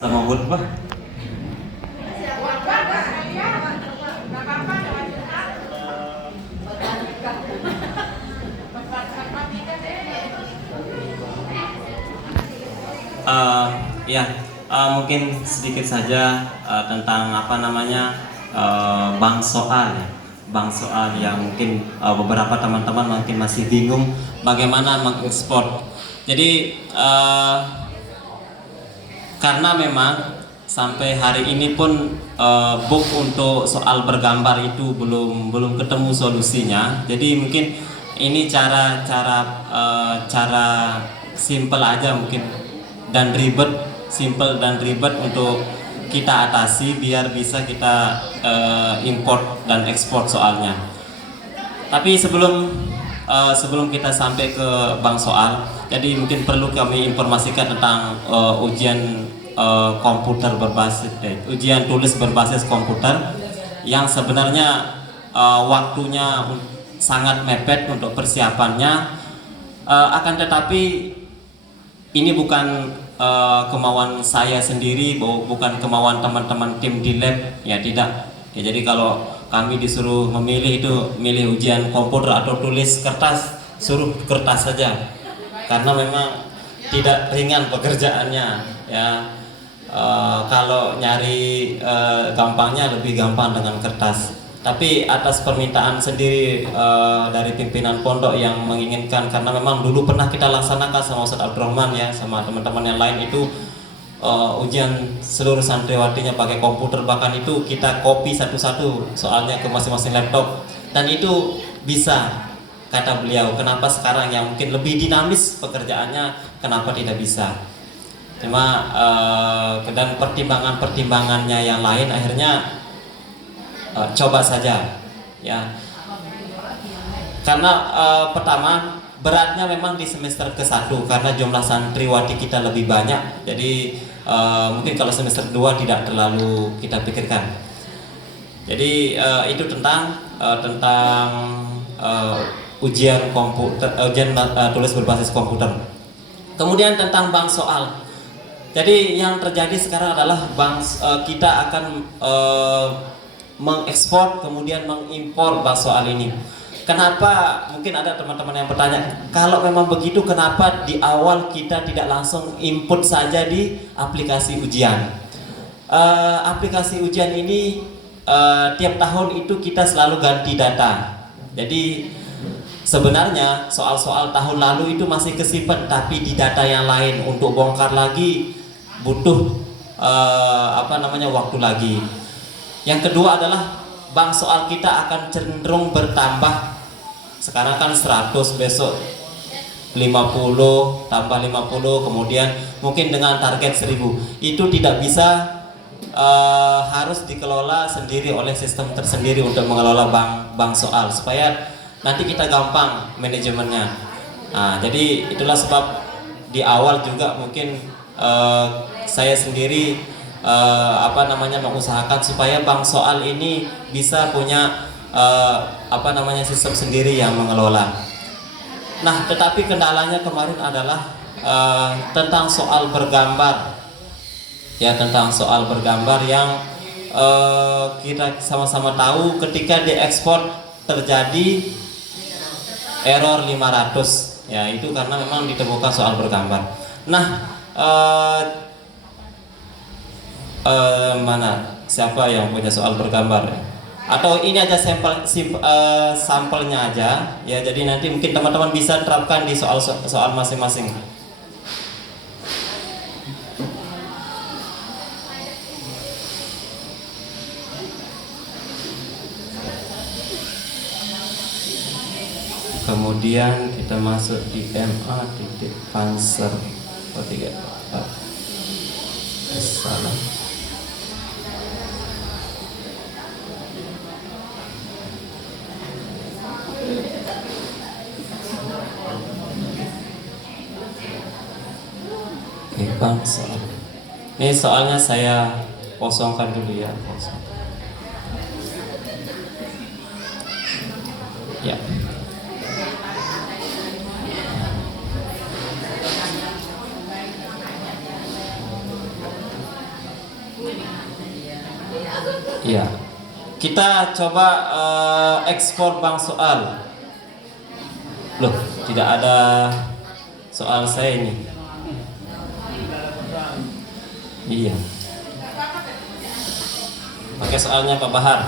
Sama khutbah. Ya, mungkin sedikit saja tentang bank soal ya. Bank soal yang mungkin beberapa teman-teman mungkin masih bingung bagaimana mengekspor. Jadi karena memang sampai hari ini pun book untuk soal bergambar itu belum ketemu solusinya. Jadi mungkin ini cara simple aja mungkin dan ribet, simple dan ribet untuk kita atasi biar bisa kita import dan ekspor soalnya. Tapi sebelum kita sampai ke bank soal, jadi mungkin perlu kami informasikan tentang ujian ujian tulis berbasis komputer yang sebenarnya waktunya sangat mepet untuk persiapannya. Akan tetapi ini bukan kemauan saya sendiri, bukan kemauan teman-teman tim di lab, ya tidak. Ya, jadi kalau kami disuruh memilih itu milih ujian komputer atau tulis kertas, suruh kertas saja, karena memang tidak ringan pekerjaannya ya. Kalau nyari gampangnya lebih gampang dengan kertas. Tapi atas permintaan sendiri dari pimpinan pondok yang menginginkan, karena memang dulu pernah kita laksanakan sama Ustadz Abdurrahman ya, sama teman-teman yang lain itu ujian seluruh santriwatinya pakai komputer, bahkan itu kita copy satu-satu soalnya ke masing-masing laptop, dan itu bisa, kata beliau, kenapa sekarang yang mungkin lebih dinamis pekerjaannya kenapa tidak bisa. Cuma dan pertimbangannya yang lain, akhirnya coba saja ya, karena pertama beratnya memang di semester ke-1 karena jumlah santriwati kita lebih banyak, jadi mungkin kalau semester 2 tidak terlalu kita pikirkan. Jadi itu tentang ujian komputer, ujian tulis berbasis komputer. Kemudian tentang bank soal. Jadi yang terjadi sekarang adalah kita akan mengekspor kemudian mengimpor bank soal ini. Kenapa? Mungkin ada teman-teman yang bertanya, kalau memang begitu kenapa di awal kita tidak langsung input saja di aplikasi ujian? Aplikasi ujian ini tiap tahun itu kita selalu ganti data. Jadi sebenarnya soal-soal tahun lalu itu masih kesimpan, tapi di data yang lain untuk bongkar lagi butuh waktu lagi. Yang kedua adalah bank soal kita akan cenderung bertambah. Sekarang kan 100, besok 50, tambah 50, kemudian mungkin dengan target 1000. Itu tidak bisa, harus dikelola sendiri oleh sistem tersendiri untuk mengelola bank soal supaya nanti kita gampang manajemennya. Nah, jadi itulah sebab di awal juga mungkin saya sendiri mengusahakan supaya bank soal ini bisa punya sistem sendiri yang mengelola. Nah, tetapi kendalanya kemarin adalah tentang soal bergambar. Ya, tentang soal bergambar yang kita sama-sama tahu ketika diekspor terjadi error 500. Ya, itu karena memang ditemukan soal bergambar. Nah, siapa yang punya soal bergambar? Atau ini aja sampelnya aja ya, jadi nanti mungkin teman-teman bisa terapkan di soal masing-masing. Kemudian kita masuk di MA.Panzer 3 salah. Bang soal. Ini soalnya saya kosongkan dulu ya. Ya. Iya. Kita coba ekspor bank soal. Loh, tidak ada soal saya ini. Iya. Pakai soalnya Pak Bahar.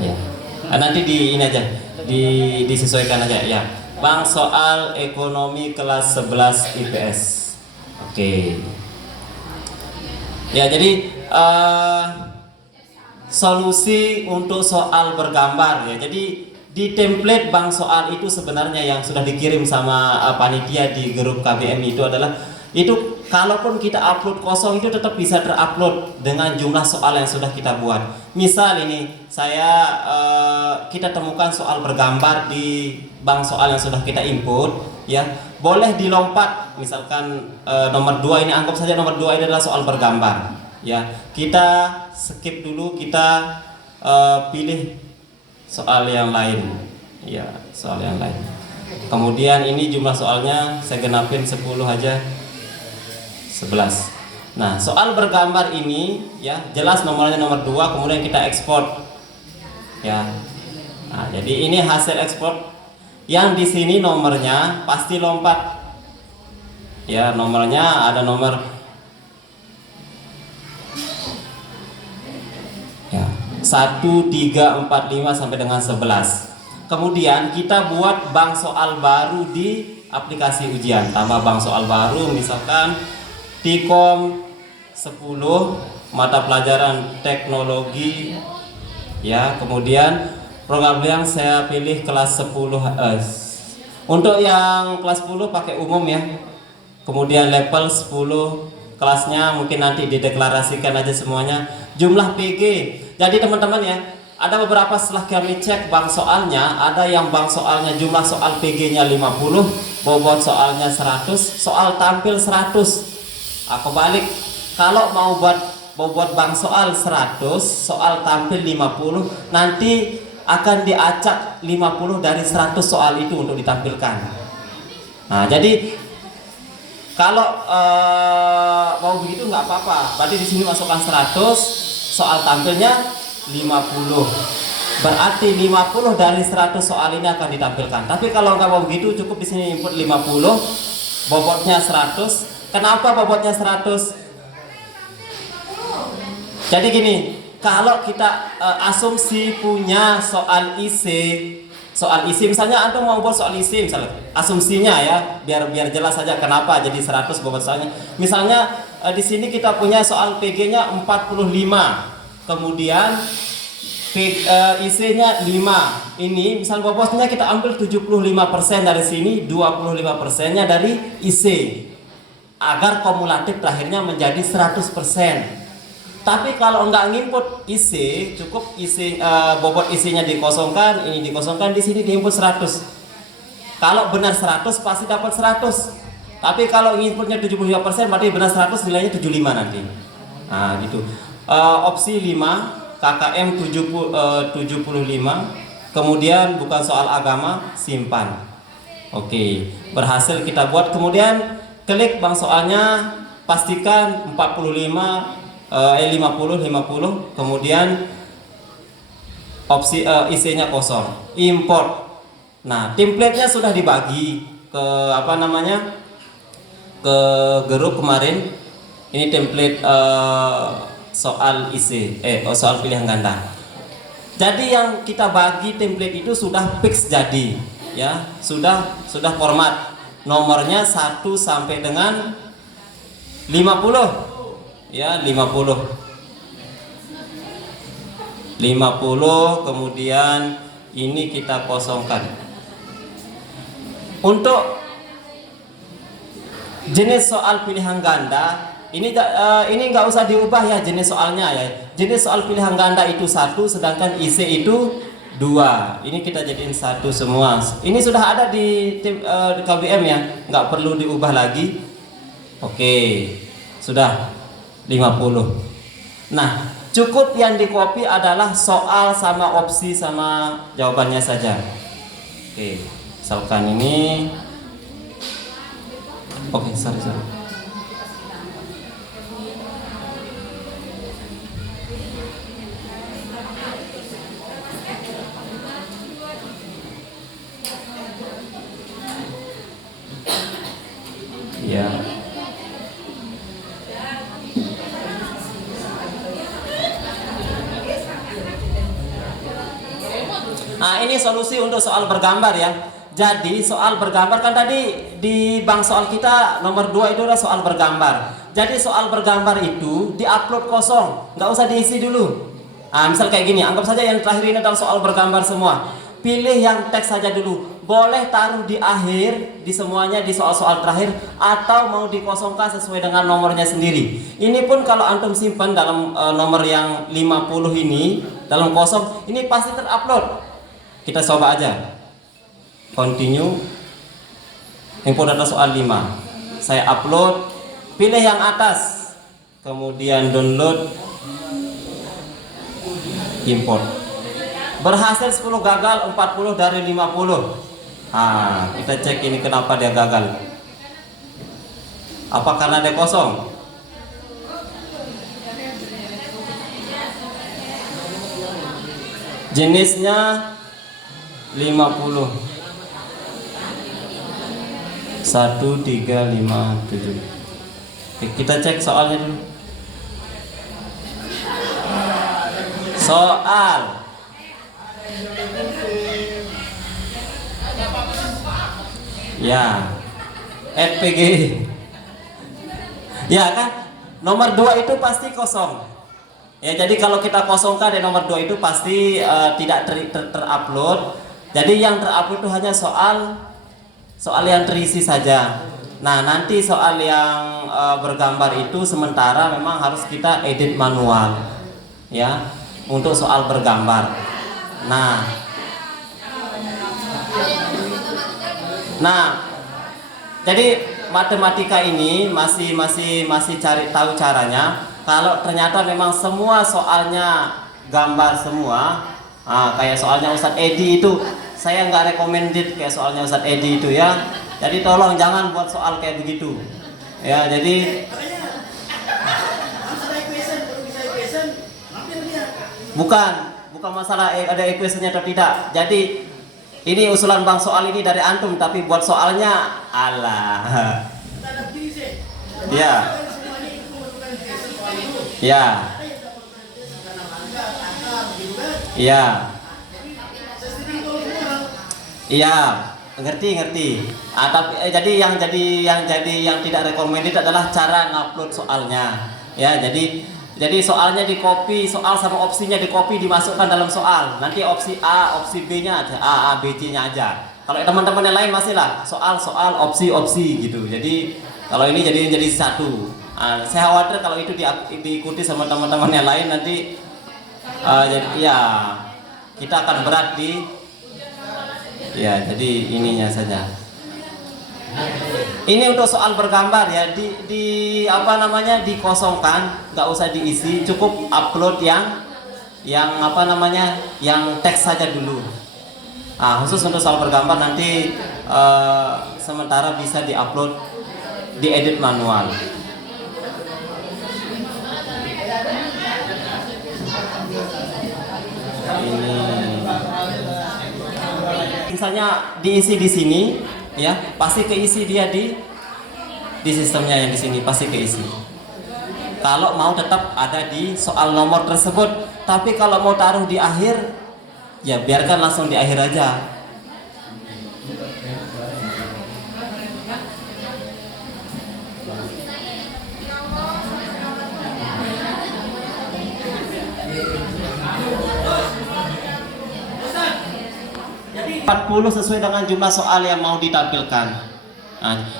Ya. Nanti di ini aja, disesuaikan aja ya. Bank soal ekonomi kelas 11 IPS. Oke. Ya, jadi solusi untuk soal bergambar ya. Jadi di template bank soal itu sebenarnya yang sudah dikirim sama panitia di grup KBM itu adalah itu kalaupun kita upload kosong itu tetap bisa terupload dengan jumlah soal yang sudah kita buat. Misal ini kita temukan soal bergambar di bank soal yang sudah kita input ya, boleh dilompat misalkan nomor 2 ini, anggap saja nomor 2 ini adalah soal bergambar ya. Kita skip dulu, kita pilih soal yang lain ya, soal yang lain. Kemudian ini jumlah soalnya saya genapin 10 aja, 11. Nah, soal bergambar ini ya jelas nomornya nomor 2, kemudian kita ekspor ya. Nah, jadi ini hasil ekspor yang di sini nomornya pasti lompat ya, nomornya ada nomor ya 1, 3, 4, 5 sampai dengan 11. Kemudian kita buat bank soal baru di aplikasi ujian, tambah bank soal baru misalkan Tkom 10 mata pelajaran teknologi ya, kemudian program yang saya pilih kelas 10 untuk yang kelas 10 pakai umum ya, kemudian level 10 kelasnya mungkin nanti dideklarasikan aja semuanya, jumlah PG. Jadi teman-teman ya, ada beberapa setelah kami cek bank soalnya, ada yang bank soalnya jumlah soal PG nya 50, bobot soalnya 100, soal tampil 100. Kebalik, kalau mau buat bank soal 100, soal tampil 50, nanti akan diacak 50 dari 100 soal itu untuk ditampilkan. Nah, jadi kalau mau begitu nggak apa-apa. Berarti di sini masukkan 100, soal tampilnya 50. Berarti 50 dari 100 soal ini akan ditampilkan. Tapi kalau nggak mau begitu, cukup di sini input 50, bobotnya 100. Kenapa bobotnya 100? Jadi gini, kalau kita asumsi punya soal isi misalnya Anda mau buat soal isi misalnya, asumsinya ya, biar jelas saja kenapa jadi 100 bobot soalnya. Misalnya di sini kita punya soal PG-nya 45, kemudian IC-nya 5. Ini misal bobotnya kita ambil 75% dari sini, 25%-nya dari IC. Agar kumulatif terakhirnya menjadi 100%. Tapi kalau enggak nginput isi, cukup isi bobot isinya dikosongkan, ini dikosongkan, di sini diinput 100. Kalau benar 100 pasti dapat 100. Tapi kalau inputnya 75% berarti benar 100, nilainya 75 nanti. Nah, gitu. Opsi 5, KKM 75. Kemudian bukan soal agama, simpan. Oke, berhasil kita buat. Kemudian klik bank soalnya, pastikan 50, kemudian opsi isinya kosong, import. Nah, template-nya sudah dibagi ke ke grup kemarin. Ini template soal isi soal pilihan ganda. Jadi yang kita bagi template itu sudah fix jadi ya, sudah format. Nomornya 1 sampai dengan 50 ya, 50, kemudian ini kita kosongkan. Untuk jenis soal pilihan ganda ini nggak usah diubah ya jenis soalnya ya. Jenis soal pilihan ganda itu 1, sedangkan IC itu 2. Ini kita jadiin 1 semua. Ini sudah ada di KBM ya, nggak perlu diubah lagi. Oke, sudah 50. Nah, cukup yang di copy adalah soal sama opsi sama jawabannya saja. Oke, misalkan ini Oke, sorry. Ya. Nah, ini solusi untuk soal bergambar ya. Jadi soal bergambar kan tadi di bank soal kita nomor 2 itu adalah soal bergambar. Jadi soal bergambar itu diupload kosong, nggak usah diisi dulu. Nah, misal kayak gini, anggap saja yang terakhir ini adalah soal bergambar semua. Pilih yang teks saja dulu. Boleh taruh di akhir, di semuanya di soal-soal terakhir, atau mau dikosongkan sesuai dengan nomornya sendiri. Ini pun kalau antum simpan dalam nomor yang 50 ini, dalam kosong, ini pasti terupload. Kita coba aja. Continue. Input data soal 5. Saya upload. Pilih yang atas. Kemudian download. Import. Berhasil 10, gagal 40 dari 50. Kita cek ini kenapa dia gagal. Apa karena dia kosong? Jenisnya 50. 1357. Oke, kita cek soalnya dulu. Soal ya RPG ya kan, nomor 2 itu pasti kosong ya. Jadi kalau kita kosongkan di nomor 2 itu pasti tidak terupload. Jadi yang terupload itu hanya soal yang terisi saja. Nah, nanti soal yang bergambar itu sementara memang harus kita edit manual ya, untuk soal bergambar. Nah, jadi matematika ini masih cari tahu caranya. Kalau ternyata memang semua soalnya gambar semua, kayak soalnya Ustadz Edi itu, saya nggak recommended kayak soalnya Ustadz Edi itu ya. Jadi tolong jangan buat soal kayak begitu ya. Jadi bukan masalah ada equationnya atau tidak. Jadi ini usulan bang soal ini dari antum, tapi buat soalnya Allah. Ya. Ya. Iya. Iya, ngerti. Tapi jadi yang tidak recommended adalah cara ngupload soalnya. Ya, jadi soalnya di copy, soal sama opsinya di copy dimasukkan dalam soal. Nanti opsi A, opsi B-nya aja, A, B, C-nya aja. Kalau teman-teman yang lain masih lah soal, opsi gitu. Jadi kalau ini jadi satu. Saya khawatir kalau itu diikuti sama teman-teman yang lain nanti kita akan berat jadi ininya saja. Ini untuk soal bergambar ya, dikosongkan, nggak usah diisi, cukup upload yang teks saja dulu. Khusus untuk soal bergambar nanti sementara bisa diupload, diedit manual. Ini misalnya diisi di sini ya, pasti keisi dia di sistemnya yang di sini pasti keisi. Kalau mau tetap ada di soal nomor tersebut, tapi kalau mau taruh di akhir ya biarkan langsung di akhir aja. Jadi 40 sesuai dengan jumlah soal yang mau ditampilkan.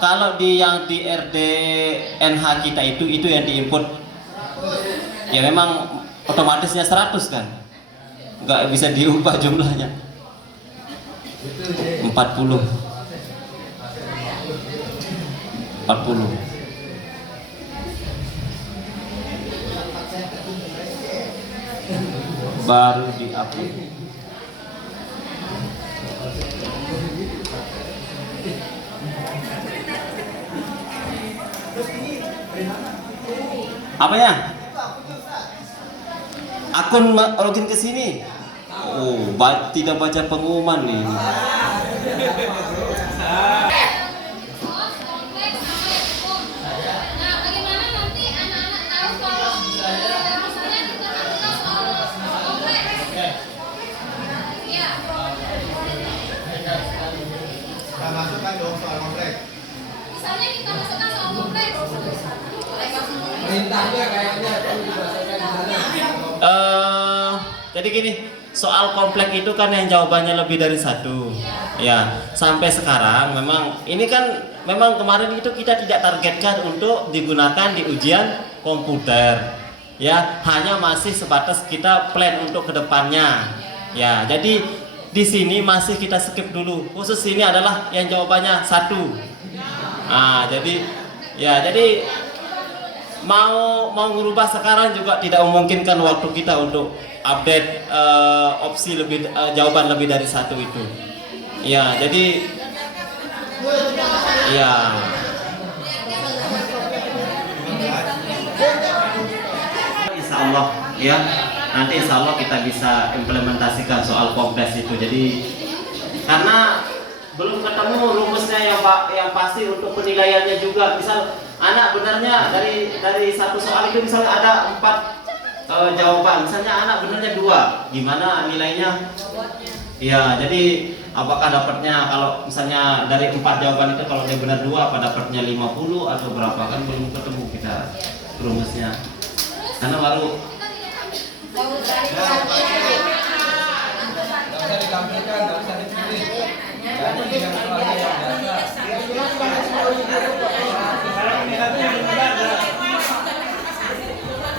Kalau yang di RDNH kita itu yang diinput ya memang otomatisnya 100 kan, nggak bisa diubah jumlahnya. 40 baru di-upload. Apanya? Akun login ke sini. Oh, tidak baca pengumuman nih. Masukkan dong soal kompleks. Misalnya kita masukkan soal kompleks. Perintahnya kayaknya perlu dibacakan di sana. Jadi gini, soal kompleks itu kan yang jawabannya lebih dari satu. Ya, sampai sekarang memang ini kan memang kemarin itu kita tidak targetkan untuk digunakan di ujian komputer. Ya, hanya masih sebatas kita plan untuk kedepannya. Ya, jadi di sini masih kita skip dulu. Khusus ini adalah yang jawabannya satu. Nah, jadi mau ngubah sekarang juga tidak memungkinkan waktu kita untuk update opsi lebih jawaban lebih dari satu itu. Ya, jadi ya. Insya Allah ya, nanti insya Allah kita bisa implementasikan soal kompleks itu. Jadi karena belum ketemu rumusnya yang pasti untuk penilaiannya juga. Misal anak benarnya dari satu soal itu misalnya ada 4 jawaban, misalnya anak benarnya 2, gimana nilainya? Ya, jadi apakah dapatnya kalau misalnya dari 4 jawaban itu kalau dia benar 2 apa dapatnya 50 atau berapa, kan belum ketemu kita rumusnya. Karena baru